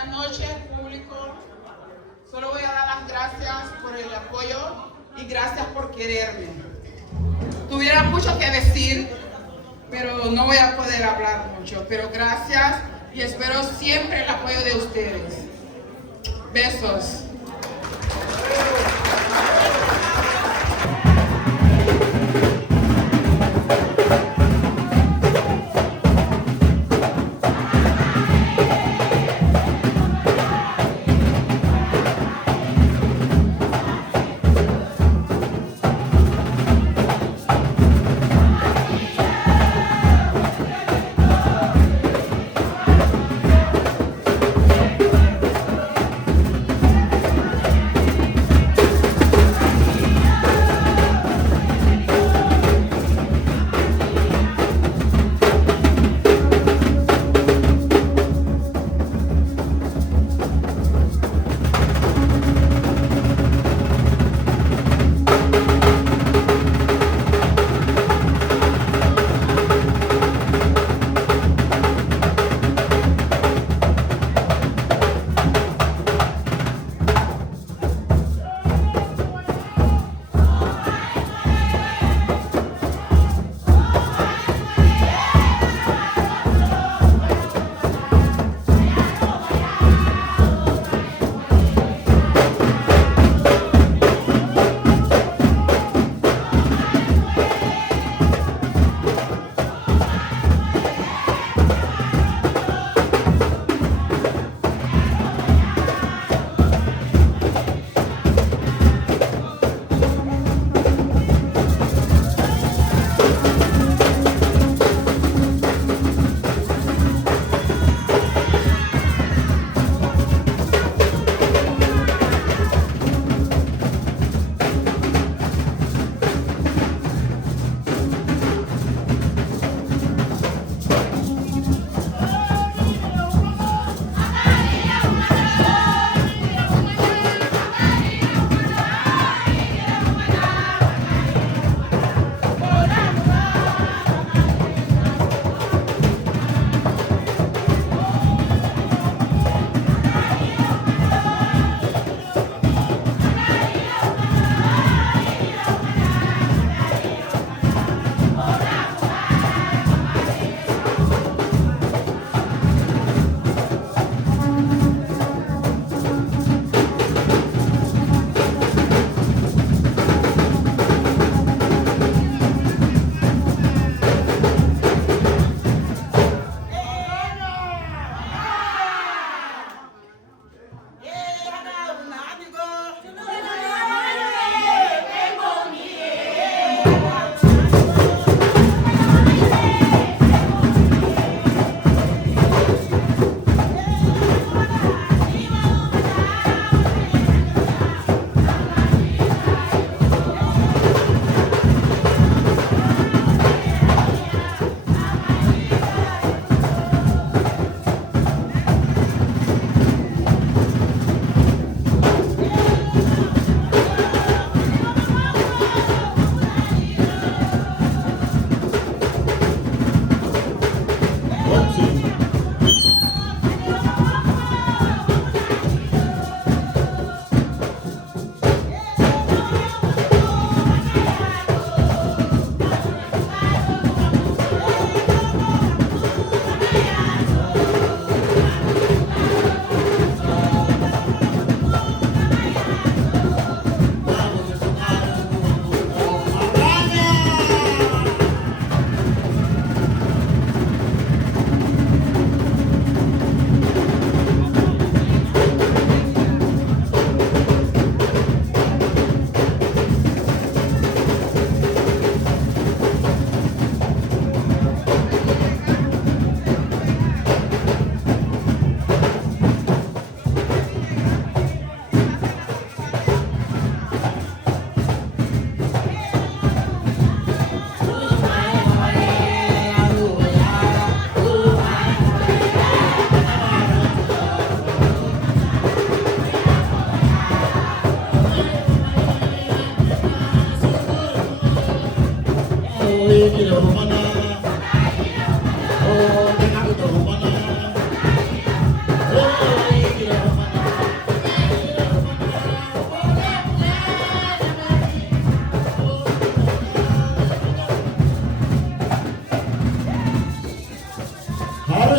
Buenas noches, público. Solo voy a dar las gracias por el apoyo y gracias por quererme. Tuviera mucho que decir, pero no voy a poder hablar mucho. Pero gracias y espero siempre el apoyo de ustedes. Besos.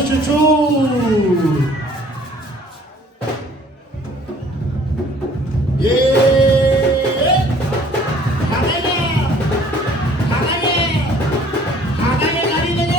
Chuchu. Yeah. Haganya. Haganya. Haganya kali ini.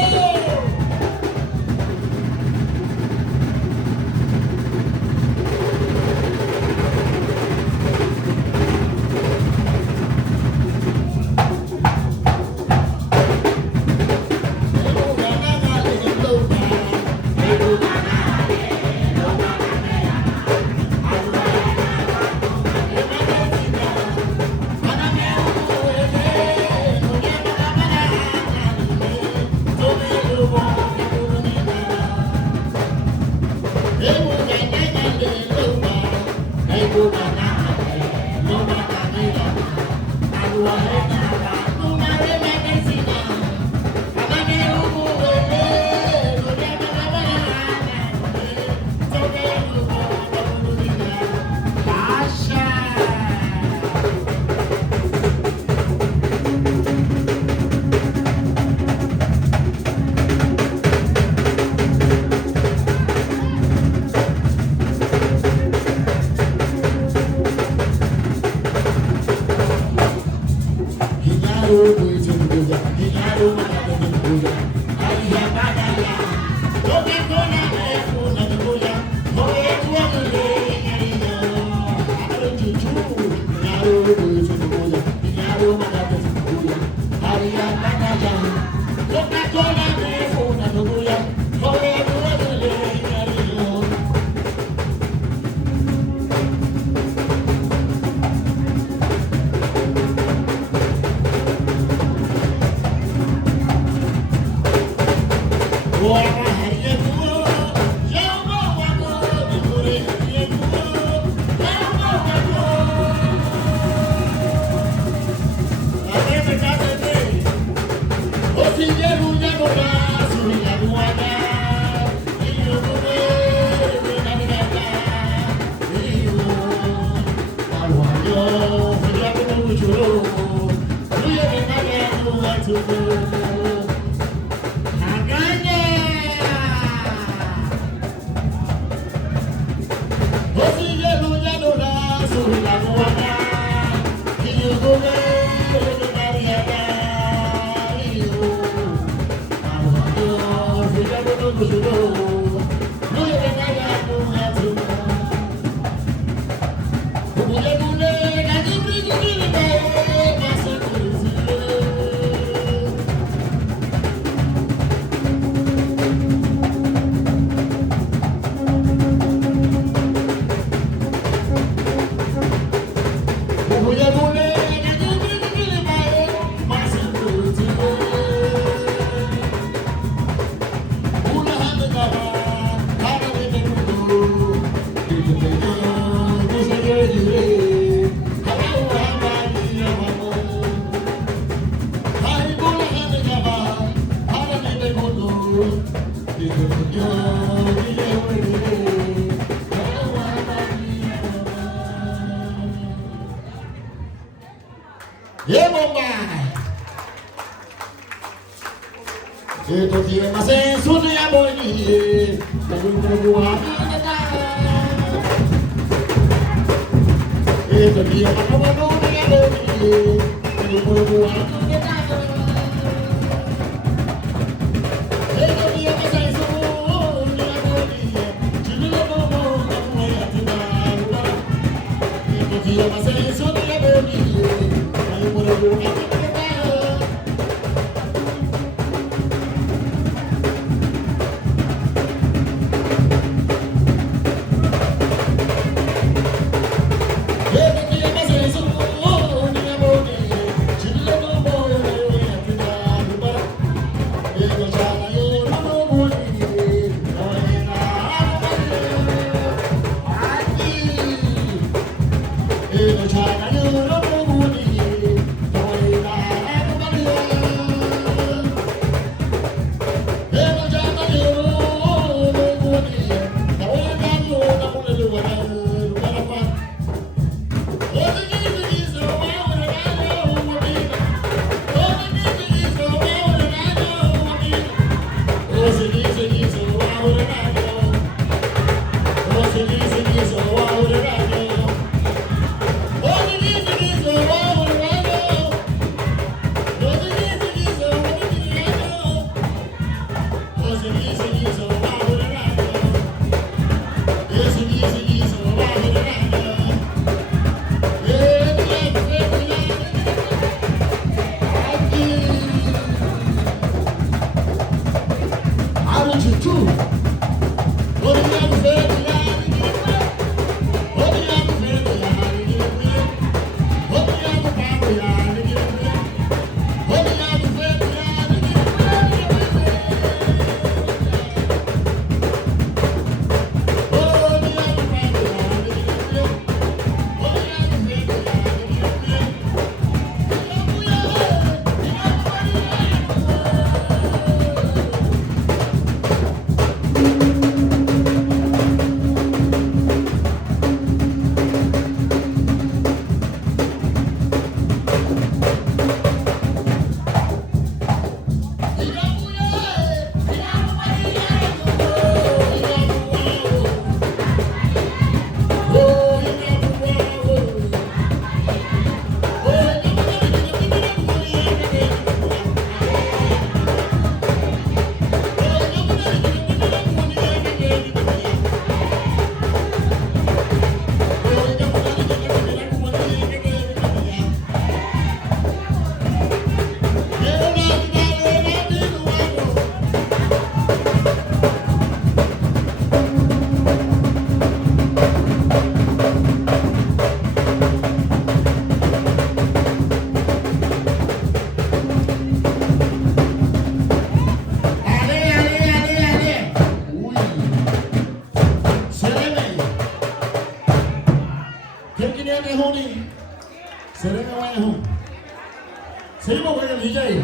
Seguimos con el DJ.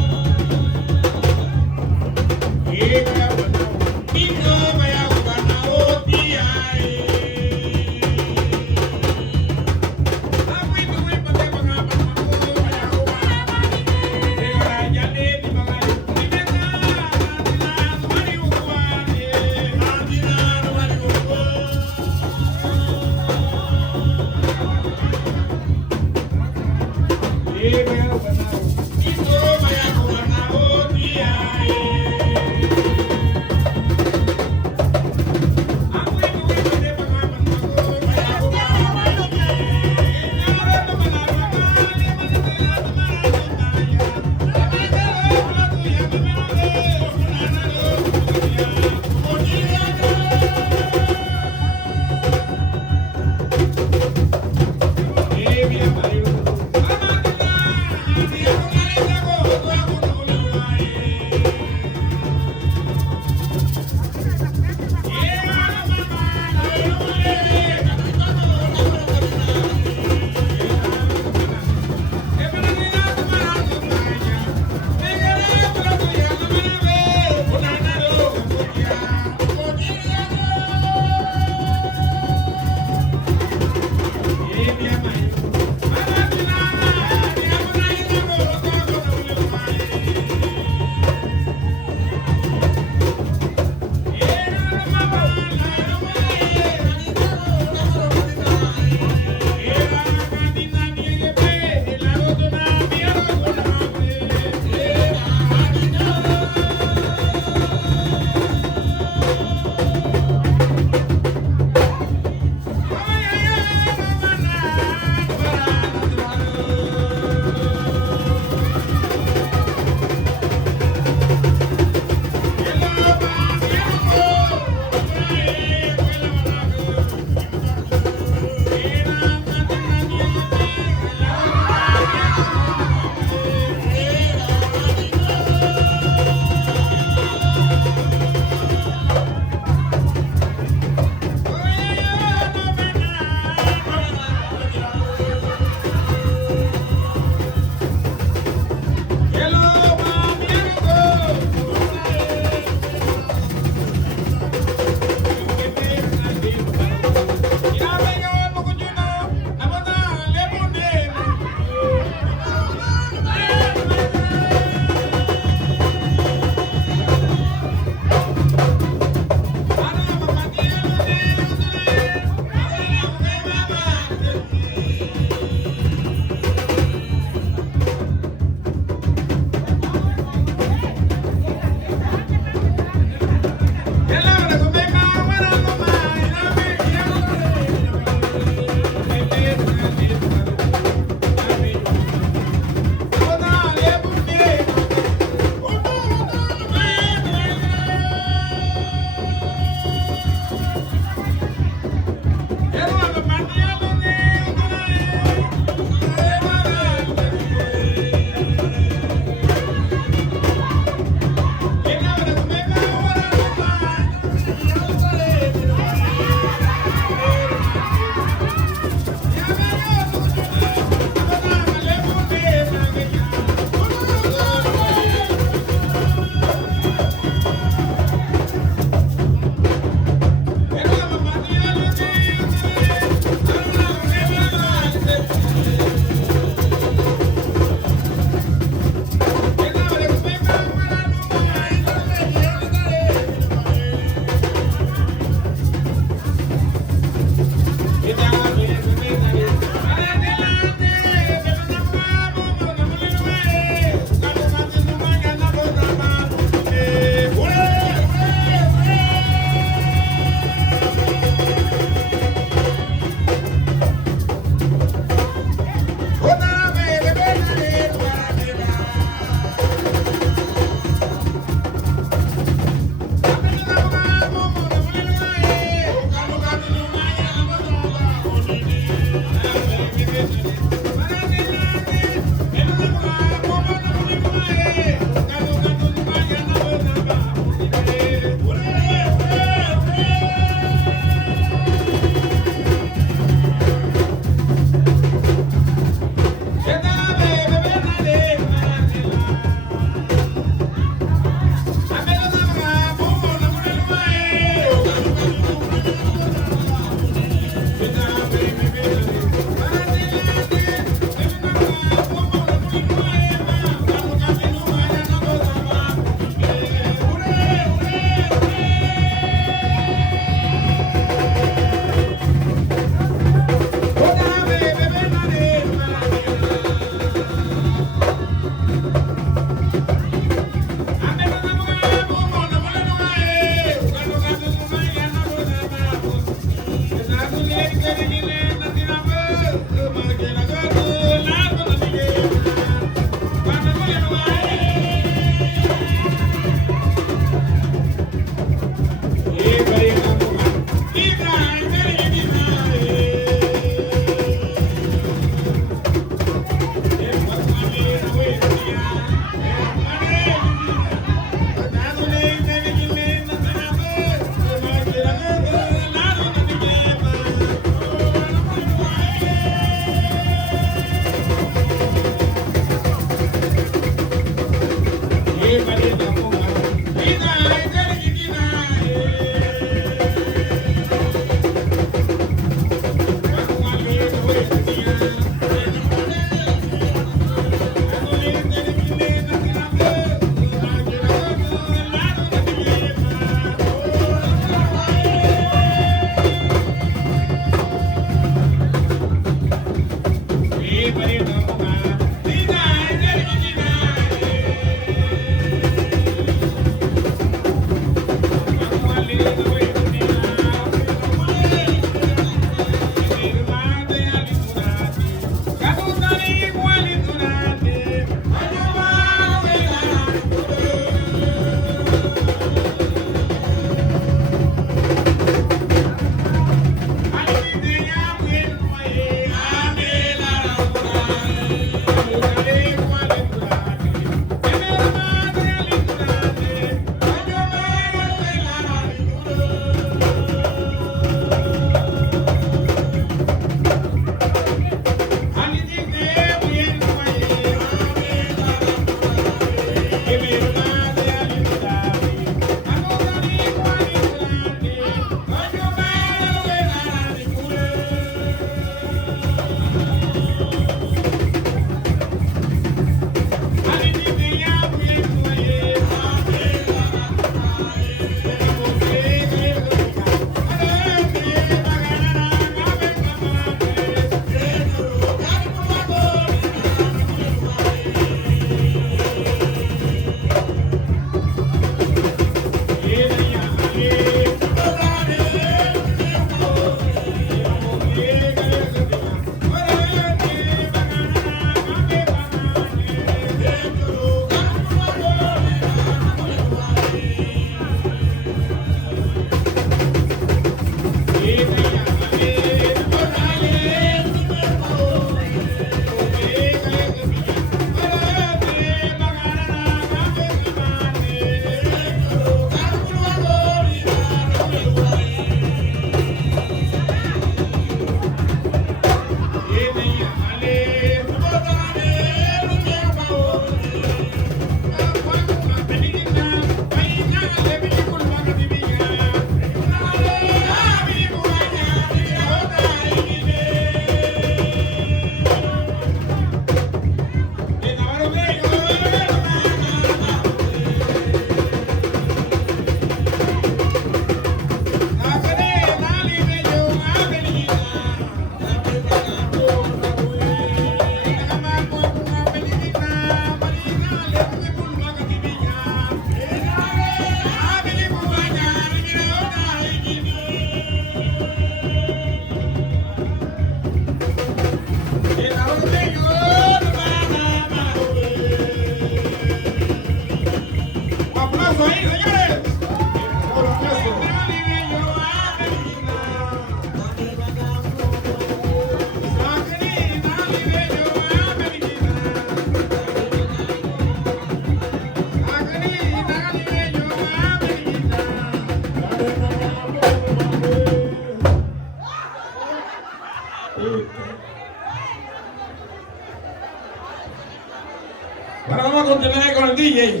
Ahora vamos a continuar con el DJ.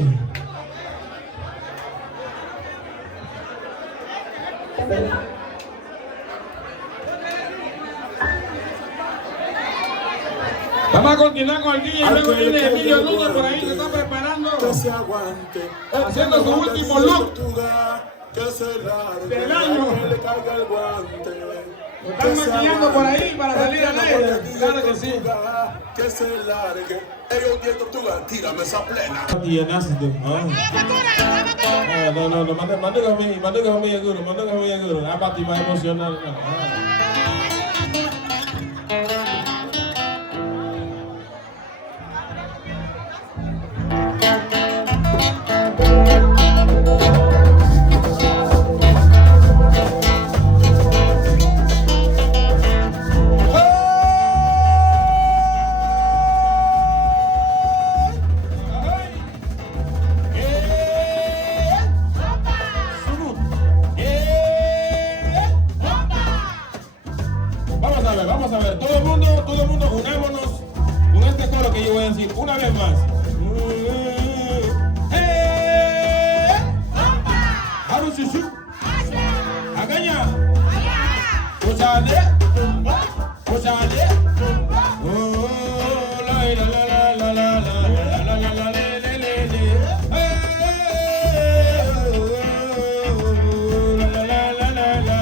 Vamos a continuar con el DJ. Luego viene Emilio Núñez por ahí, se está preparando, haciendo su último look del año. Lo están maquillando por ahí para salir al aire. Claro que sí. Que se largue. Ellos 10 tortugas, tírame esa plena. No, manda conmigo, guru, manda conmigo, guru. Apa tiba emosional. vamos a ver. Todo el mundo, unámonos con este coro que yo voy a decir una vez más. Harushushu. Agaña. Oshade. Oshade. Oh, la la la la la la la la la le le le le. La la la la la.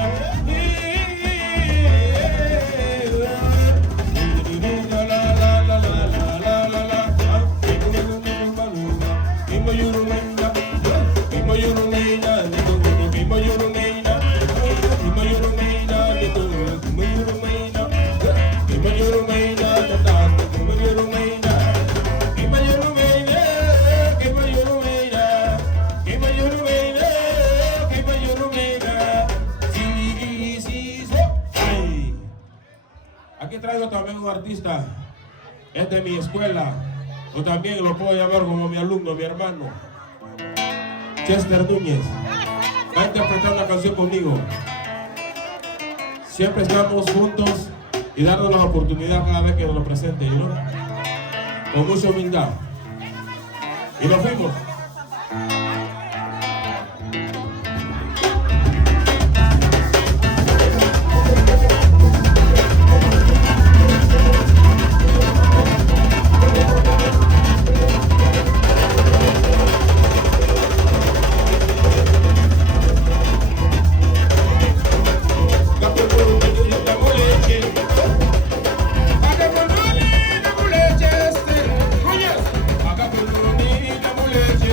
Aquí traigo también un artista, es de mi escuela, o también lo puedo llamar como mi alumno, mi hermano, Chester Núñez. Va a interpretar una canción conmigo. Siempre estamos juntos y darnos la oportunidad cada vez que nos lo presente, ¿no? Con mucha humildad. Y nos fuimos. Leche.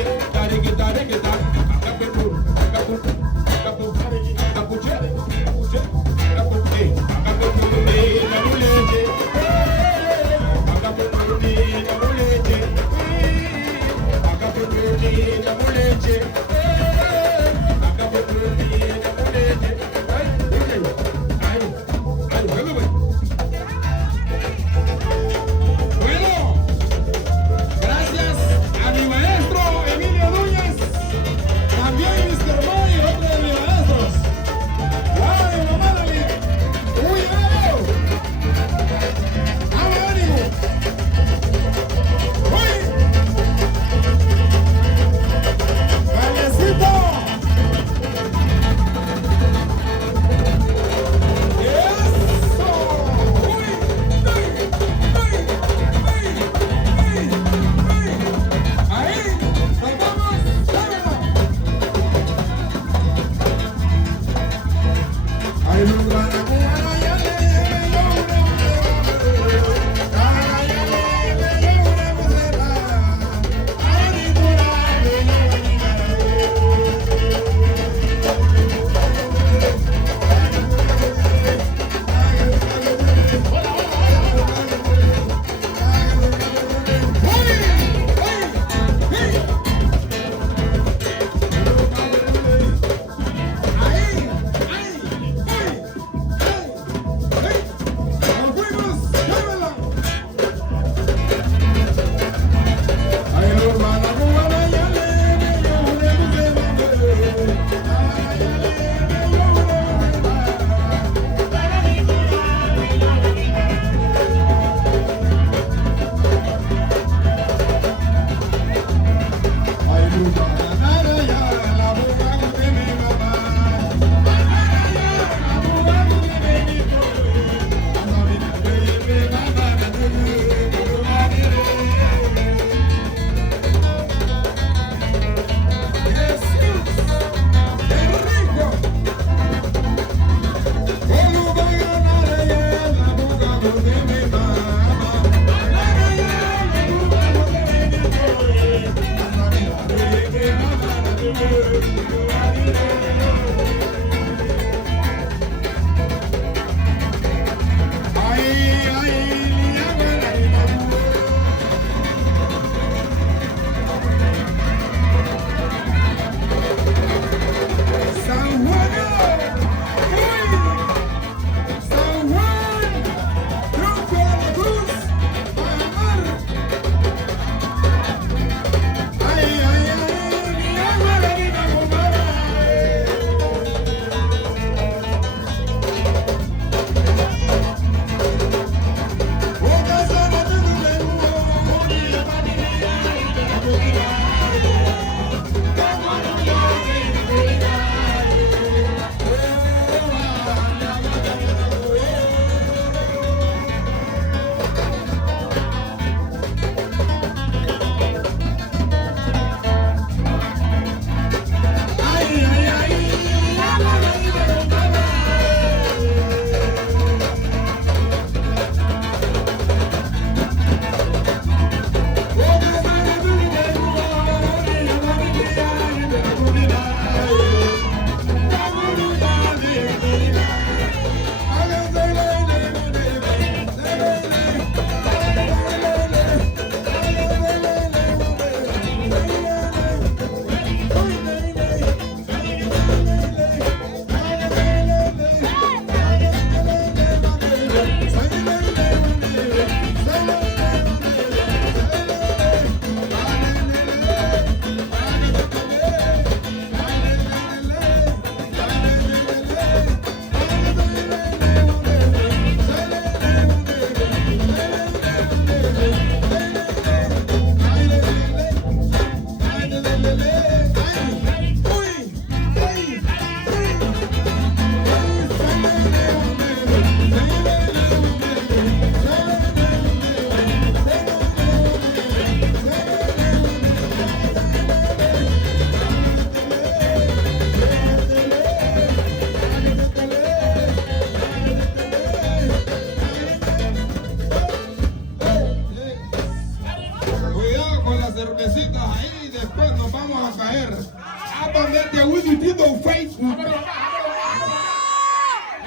mete a Willy Tito en Facebook.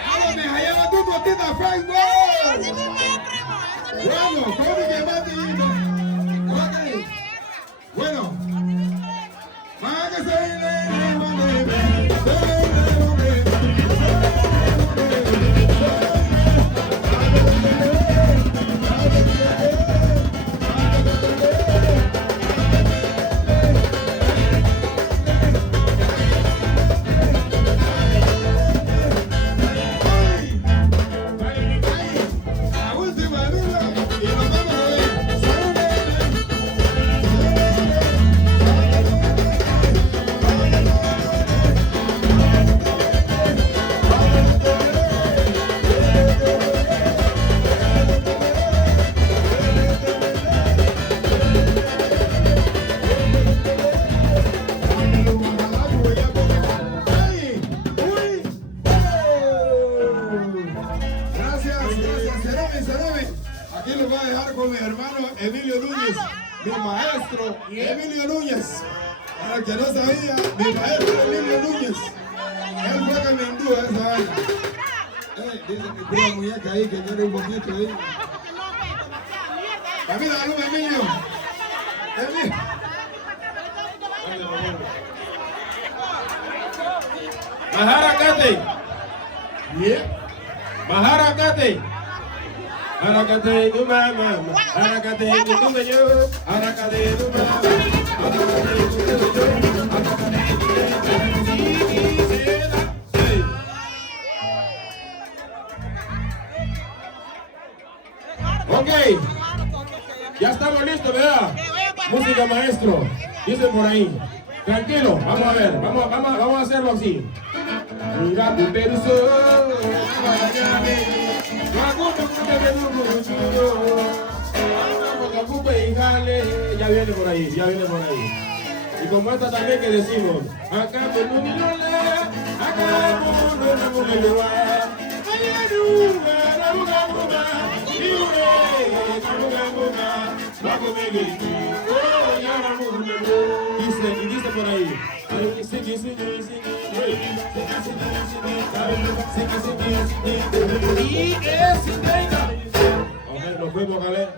Háblame, allá va tu cotita Facebook. Bueno, ¿cómo que mate? Ok. Bueno. Más que se le Aquí les voy a dejar con mi hermano Emilio Núñez, mi maestro Emilio Núñez. Para el que no sabía, mi maestro Emilio Núñez. Él fue que me indujo a esa vaina. Dice mi pura muñeca ahí que quiere un poquito ahí. Camila, dale Emilio. Emilio. Maharakate. Maharakate. Harakate tu mama, harakate tu tuyo, harakate tu mama, harakate tu tuyo, Ok, ya estamos listos, ¿verdad? Música maestro, dice por ahí. Tranquilo, vamos a ver, vamos a hacerlo así. Mira tu persona, ya viene por ahí, ya viene por ahí. Y como esta también que decimos, acá por un lugar, acá por un lugar, y dice por ahí. Ok, nos fuimos a ver.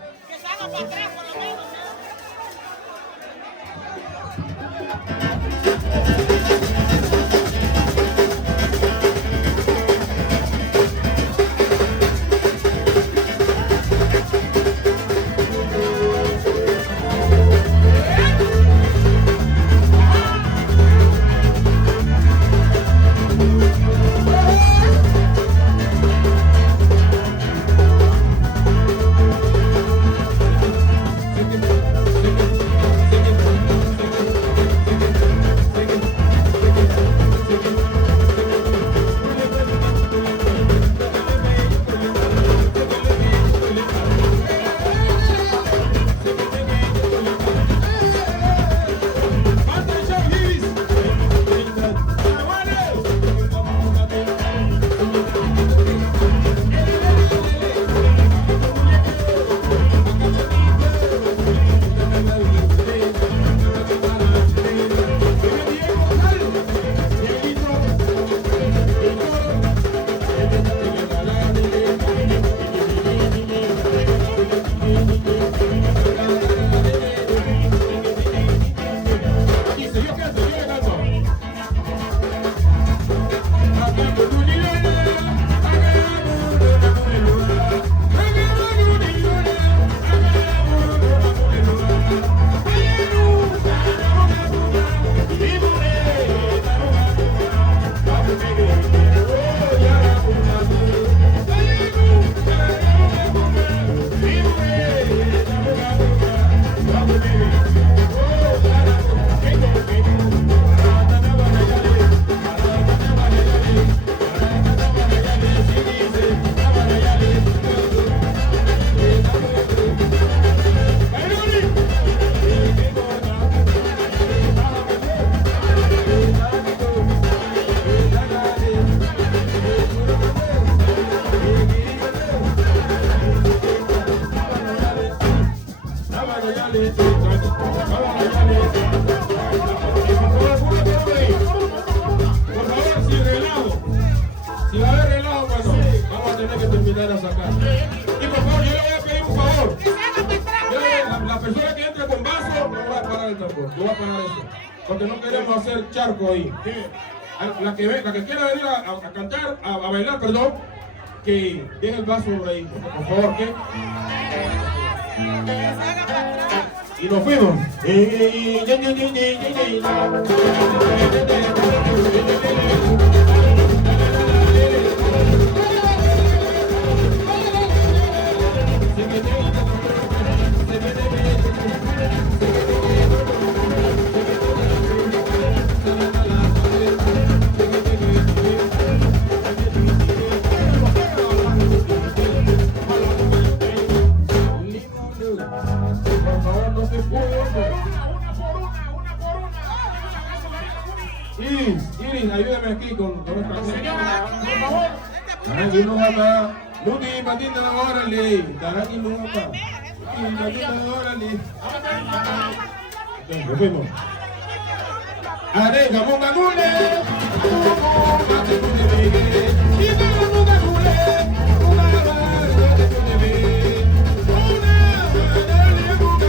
dineros acá. Y por favor, yo le voy a pedir un favor. La persona que entre con vaso, no va a parar el tambor. Yo voy a parar eso. Porque no queremos hacer charco ahí. La que quiera venir a cantar, a bailar, perdón, que deje el vaso por ahí. Por favor, ¿qué? Y nos fuimos. Iris, ayúdame aquí con esta señora, por favor. Tarang iluha Ludi patin na orali. Tarang iluha pa. Patin na orali. Okay, nos fuimos. Are, gamong gagule. Mate kunibige. Iba gamong gagule. Una mate kunibige. Una mate kunibige.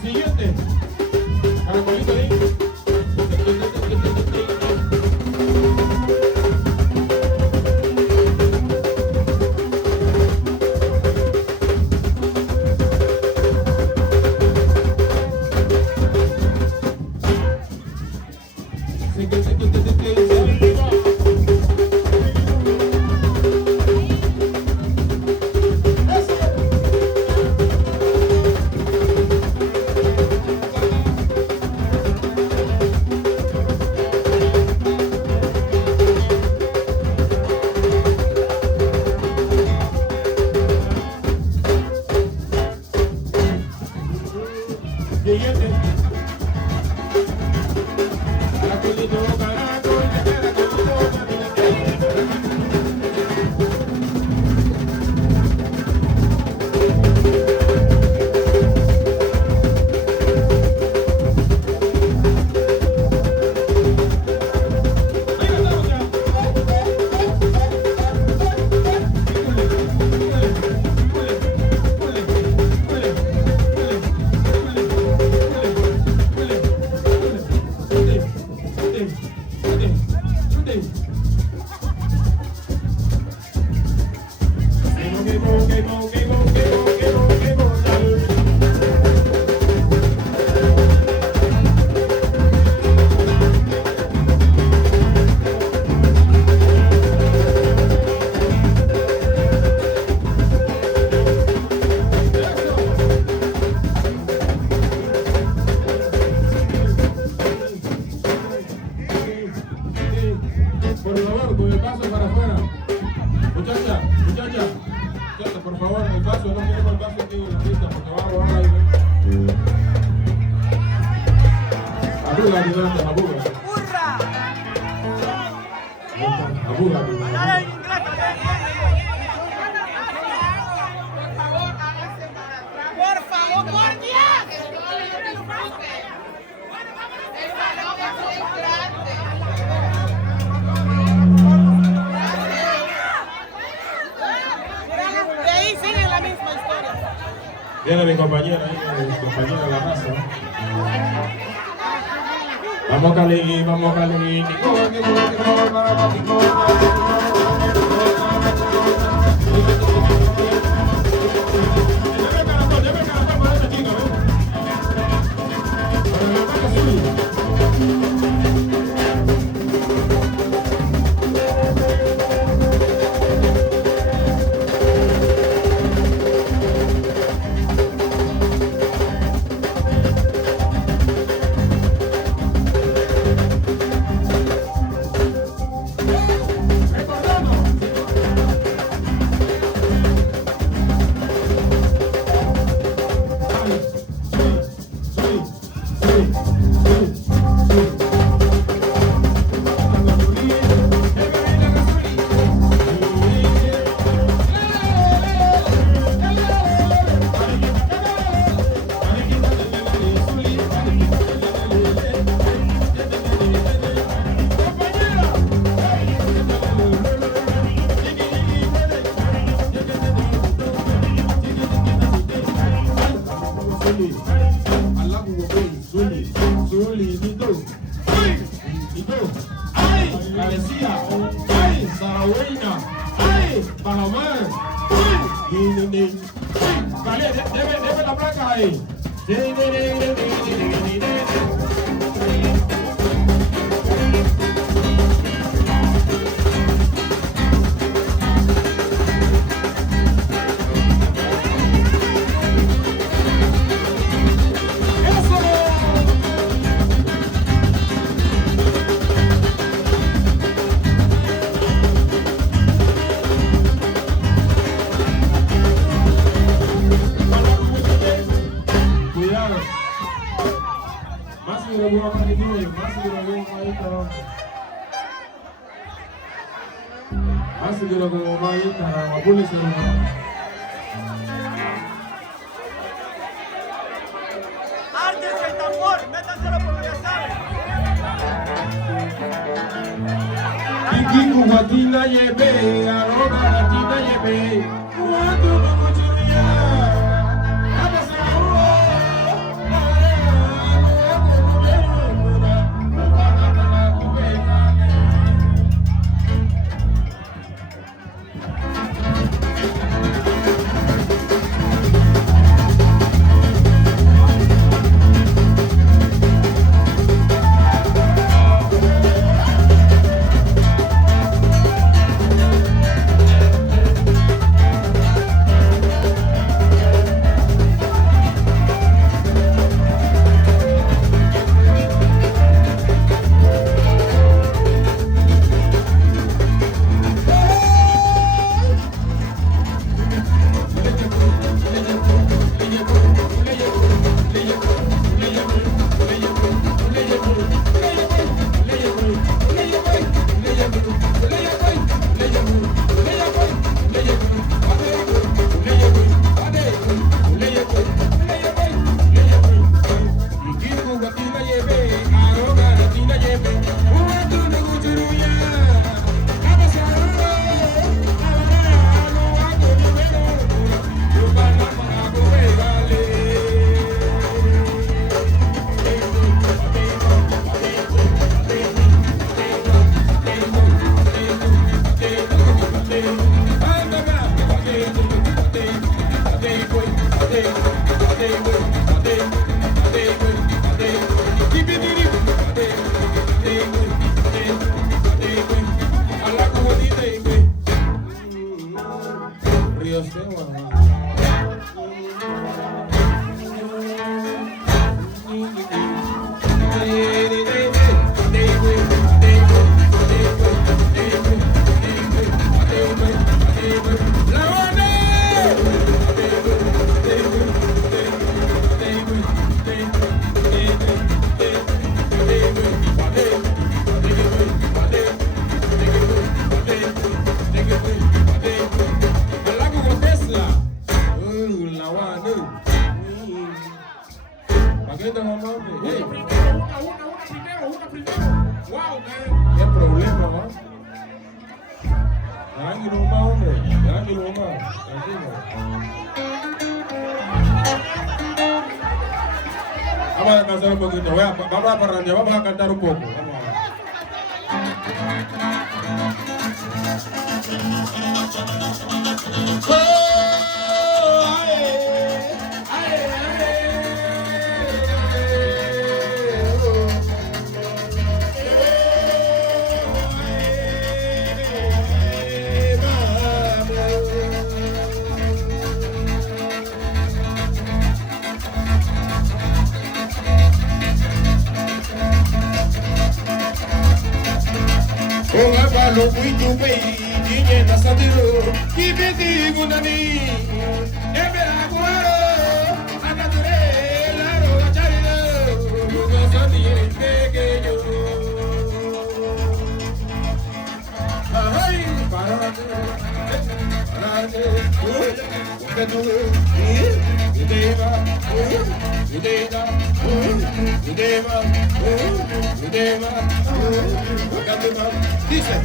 Siguiente. Caracolito ahí. Por favor, con el paso para afuera. Muchacha, por favor, el paso, no queremos el paso aquí en la pista porque va a robar ahí. Abuga, grande, abuga. Abuga, Por favor, por Dios. El salón es muy grande. De ahí sigue la misma historia. Viene mi compañera, mi compañera de la raza. Vamos Cali, vamos Cali. Debe la placa ahí. Así que lo que va a ir para la policía. ¡Ártense el tambor! ¡Métanselo por donde saben! Iki kuwatina yebe, arona latina yebe, kuwatu nukuchuria. Tranquilo, mamá. Tranquilo. Vamos a descansar un poquito. Vamos a parrandear, vamos a cantar un poco. Vamos Lo muito bem, dinheiro na sadiro, que bendigo na mim. É agora, a natureza, a charina, o nosso dinheiro pequeno. Ai, parate, o que tu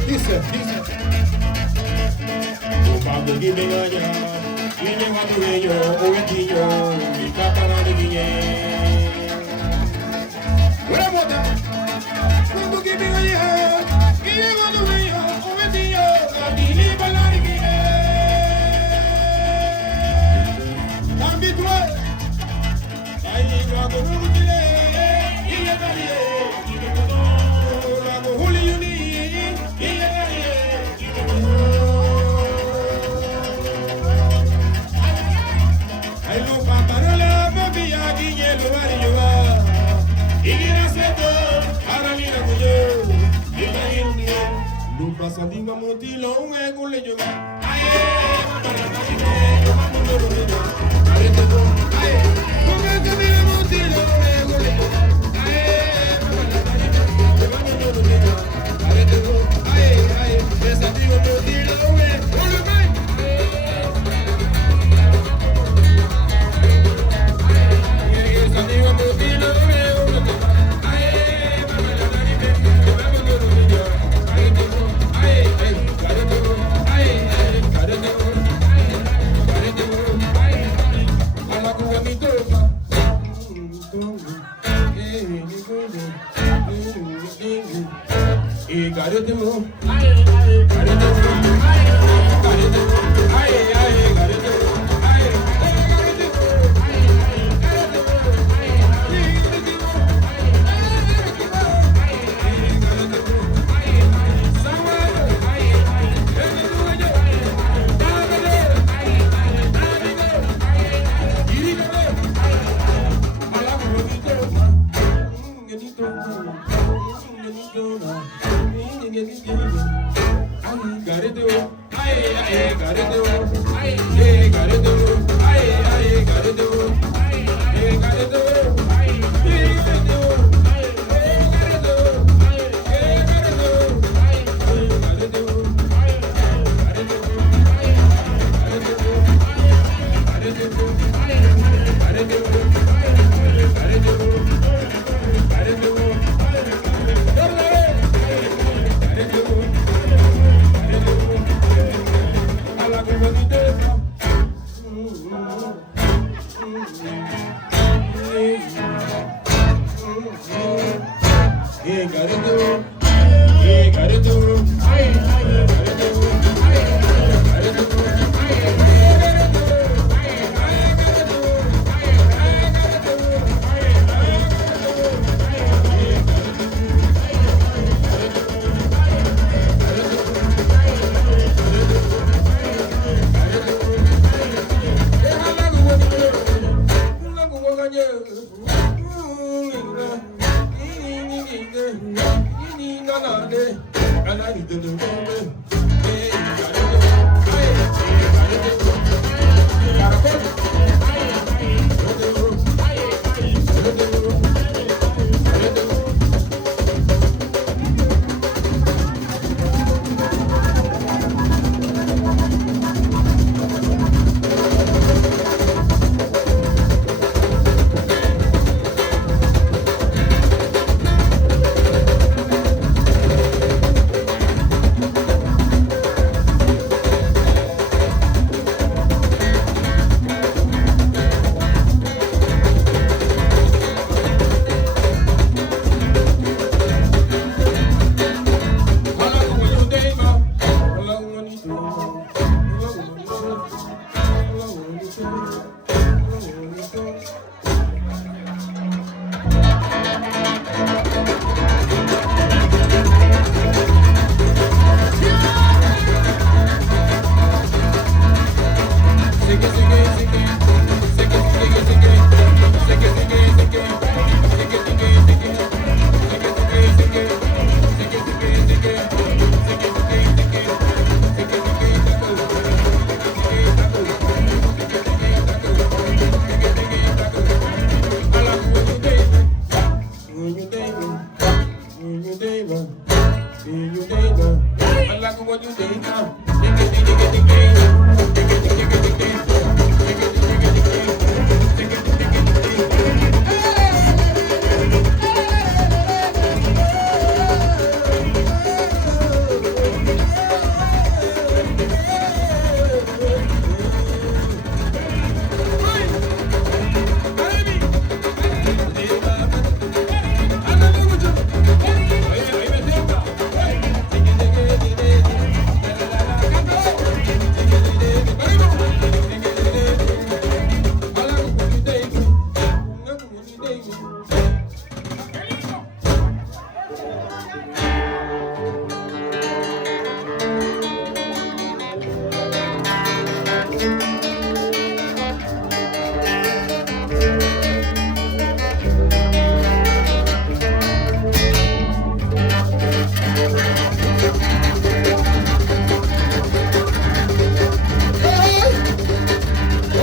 dice. O papo que vem ganhar, que leva do velho, o ventinho, e capara de dinheiro. Bora botar! O papo que vem ganhar, que leva do velho, o ventinho, e capara de dinheiro. Habitual! Aí, logo, no chile, e a carinha, e logo, Julio, Pasandinga mutilo un egule yo aye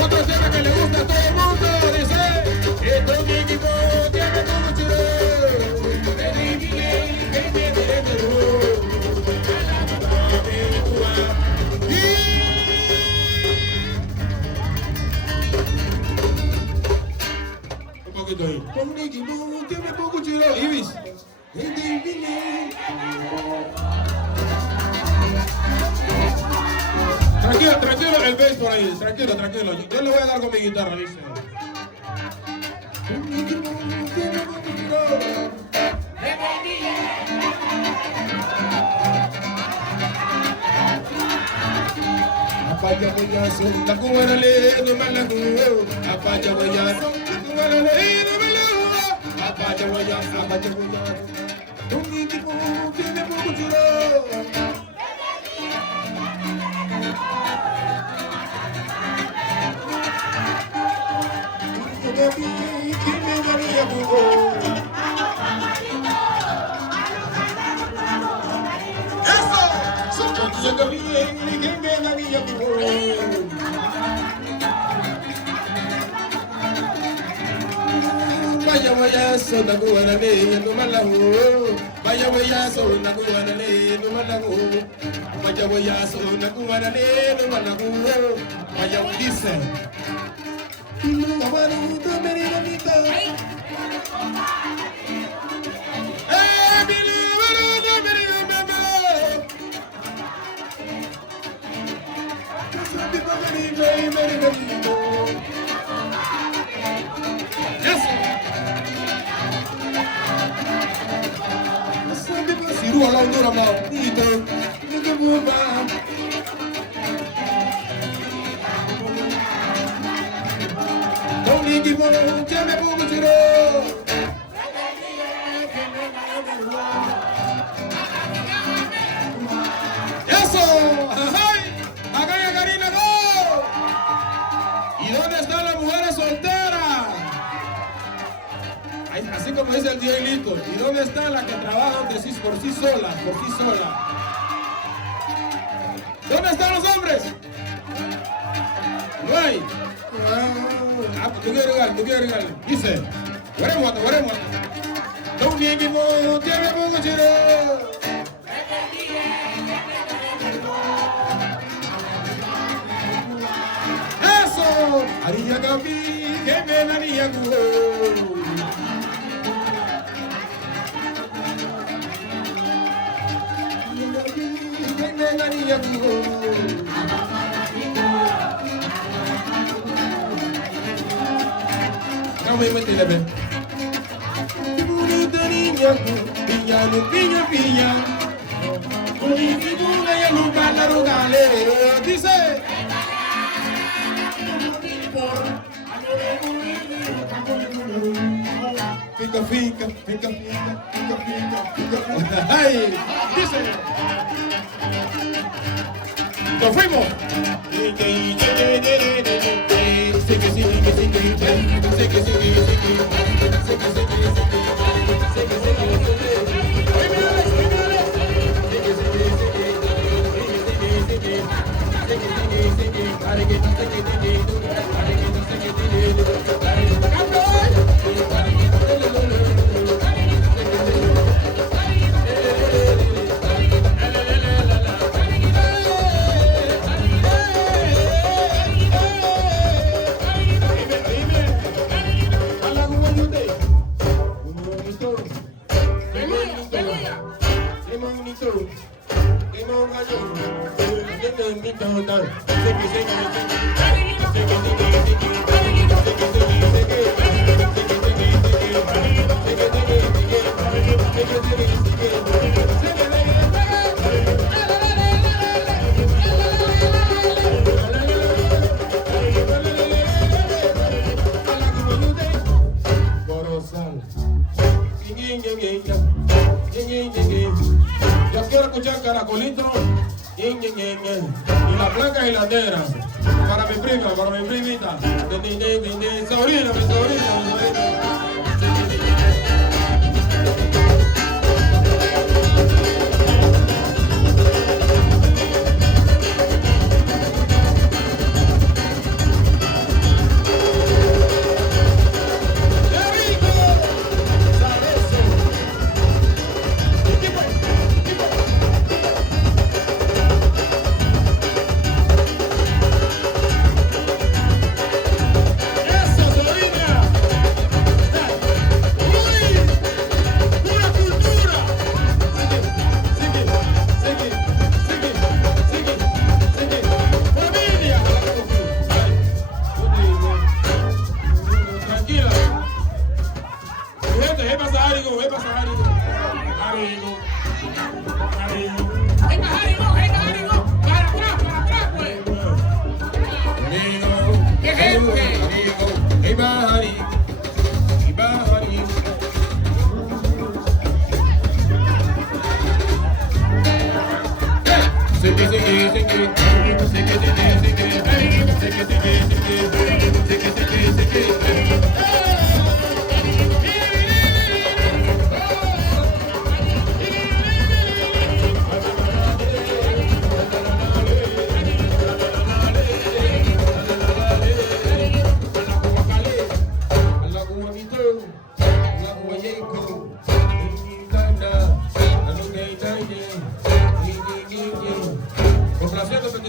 Otro tema que le gusta a todo el mundo, dice, esto mi equipo tiene mucho. Un poquito ahí. Esto mi equipo tiene poco chiro. Ibis. Tranquilo, tranquilo, el bass por ahí, tranquilo, tranquilo. Yo le voy a dar con mi guitarra, dice. Apacha boyazo, la cubana le no me la jugó. Apacha boyazo, la cubana le no me la jugó. Apacha boyazo, apacha boyazo. Un equipo tiene poco chiro. Vaya guayazo, la cubana le no me la jugó. Vaya guayazo, la cubana le no me la jugó. Vaya guayazo, la cubana le no me la jugó. Vaya dice. Así como dice el Dieguito, ¿y dónde está la que trabaja por sí sola, por sí sola? ¿Dónde están los hombres? No hay. Ah, pues tú quieres regalar. Dice, guaremos. No niegues, no tiene poco chiro. Eso, haría cambi, que me daría cubo. Vamos a meterle, ven. Bonita niña, piña. Bonita y la rugale. Dice. Fica. Ay, dice. ¡Nos fuimos! Yo quiero escuchar Caracolito y las blancas y las negras. Para mi prima, para mi primita. Sobrina, mi sobrina.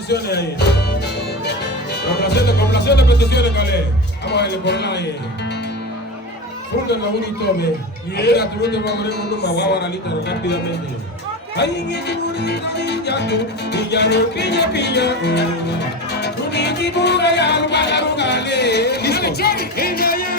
Complaciendo ahí. Complaciendo peticiones, Calé. Vamos a darle por el aire. Funden los unitos, me. Y era tu último agregado, no me voy a baralita rápidamente. Ay, en el bonito y ya no pilla. Un equipo de alma, la Calé. Listo. Pica, yo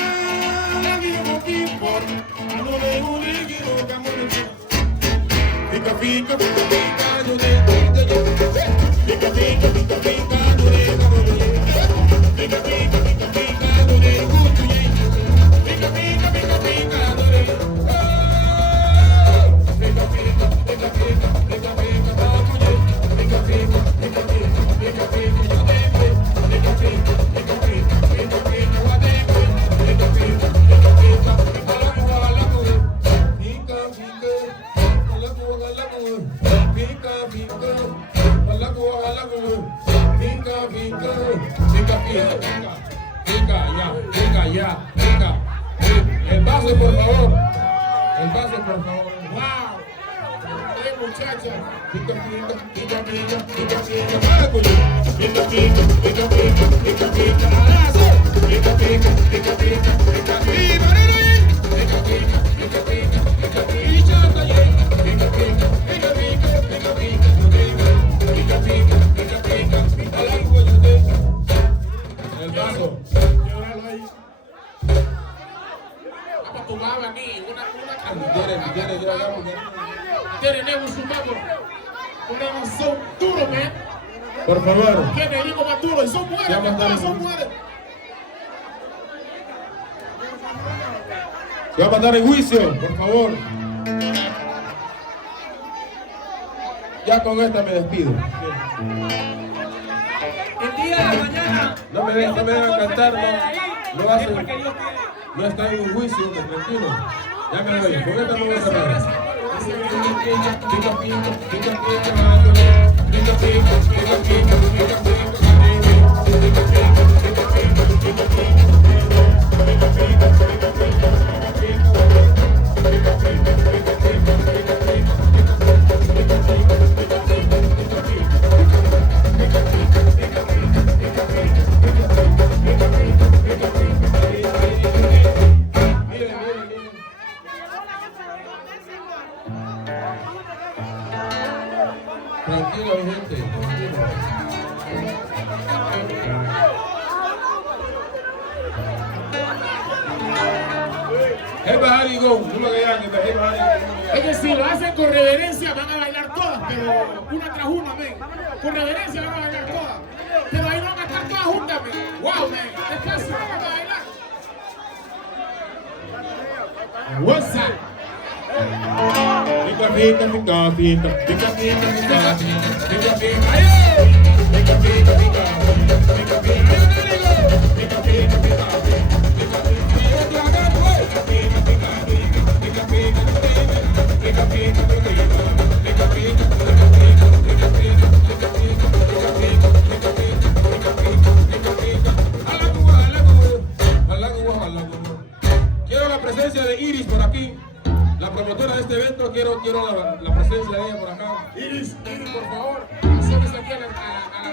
El vaso, por favor. Wow. Muchacha. El vaso. Por favor. ¿Qué me digo más duro? Y son buenas, Ya más tarde. son buenas. Se va a mandar en juicio, por favor. Ya con esta me despido. El día de mañana. No me dejan cantar, no hacen. No está en un juicio, tranquilo. Ya me voy, con esta me voy a cerrar. Tranquilo, mi gente. Tranquilo. Es que si lo hacen con reverencia van a bailar todas, pero una tras una, men. Con reverencia van a bailar todas. Pero ahí van a estar todas juntas, men. Wow, men. Despacio, van a bailar. What's up? Pica, pica, pica, pica, pica, pica, pica, pica, pica, quiero la presencia de Iris por aquí. La promotora de este evento, quiero la presencia de ella por acá. Iris, por favor. Asómese aquí a la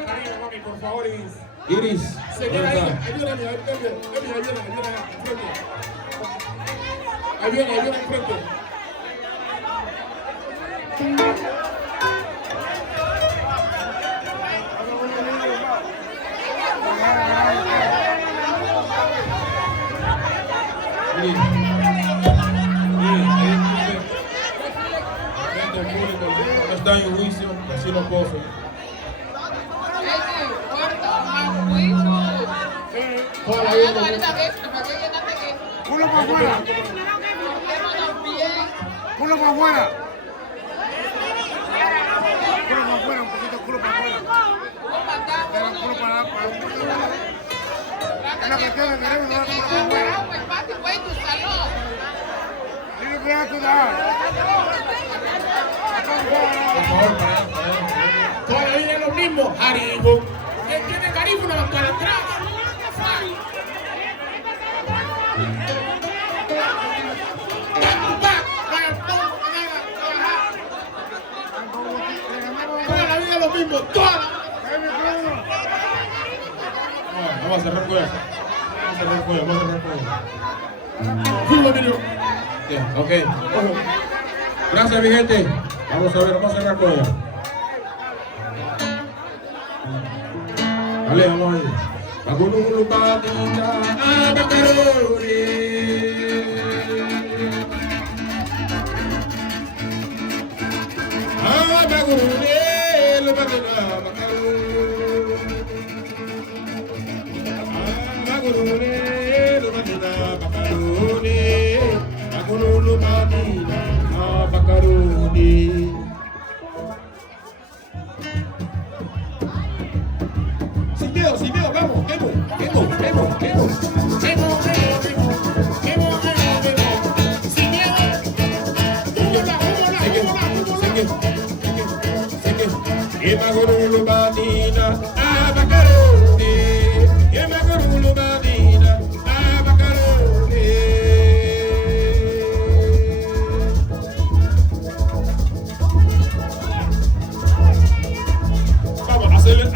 tarima, mami, por favor, Iris. Iris, Señora, ¿dónde está? ahí viene, enfrente. Ahí viene, enfrente. Iris. No está en juicio, así lo puedo. Toda la vida. Culo para afuera. Culo para afuera. Culo para afuera, un poquito culo para afuera. Culo para es lo que tiene, queremos no culo para afuera. Dile que ya tú das. Toda la vida es lo mismo. Haribo. ¿Quién tiene Haribo? No va para atrás. Toda la vida es lo mismo. Toda. Vamos a cerrar con eso. Fútbol, Emilio. Ya, ok. Gracias, mi gente. Vamos a cerrar con ella. Dale, vamos a ir. Bagululu batita, abacarone. Abacarone, lo batita, abacarone. Abacarone, lo batita, abacarone. Bagululu batita, abacarone. Sin miedo, vamos, quemo. Sin miedo. Vamos, acelera.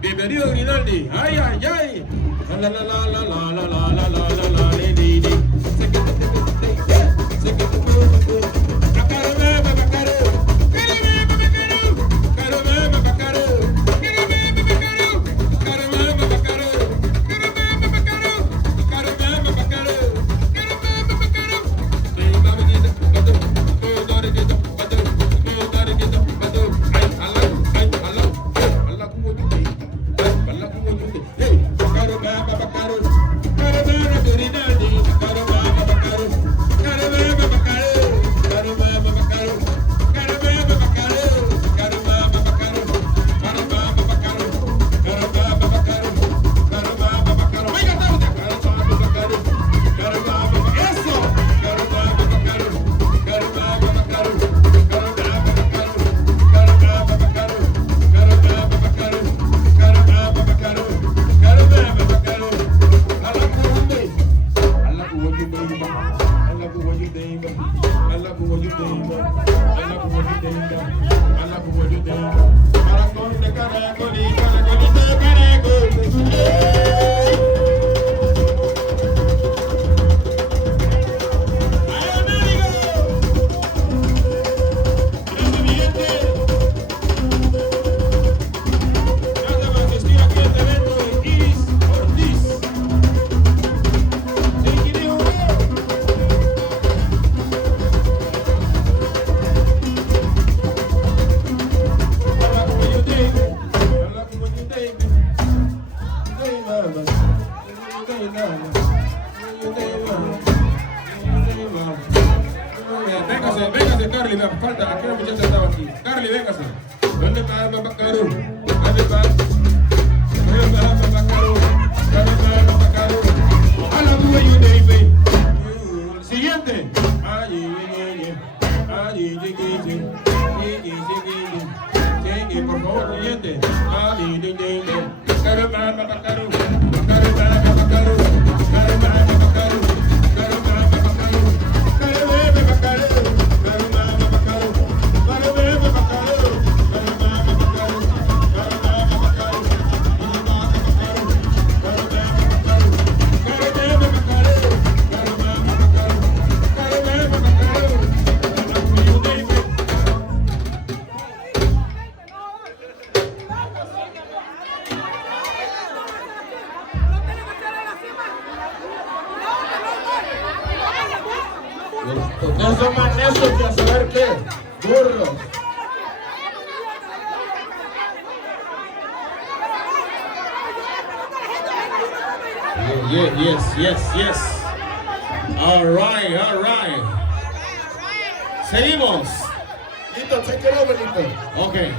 Bienvenido Grinaldi. Ay, ay, ay. La la la la la la la la la la la le, le, le. Véngase, véngase, Carly, me falta, aquí la muchacha estaba aquí. Carly, véngase. ¿Dónde está Babacaru? ¿Dónde está? ¿Dónde está Babacaru? ¿Dónde está Babacaru? A la tuya, you baby. Siguiente. Por favor, siguiente. No son más necios que a saber qué, burros. Yes. All right. Seguimos. Lito, take it over, Lito. Okay.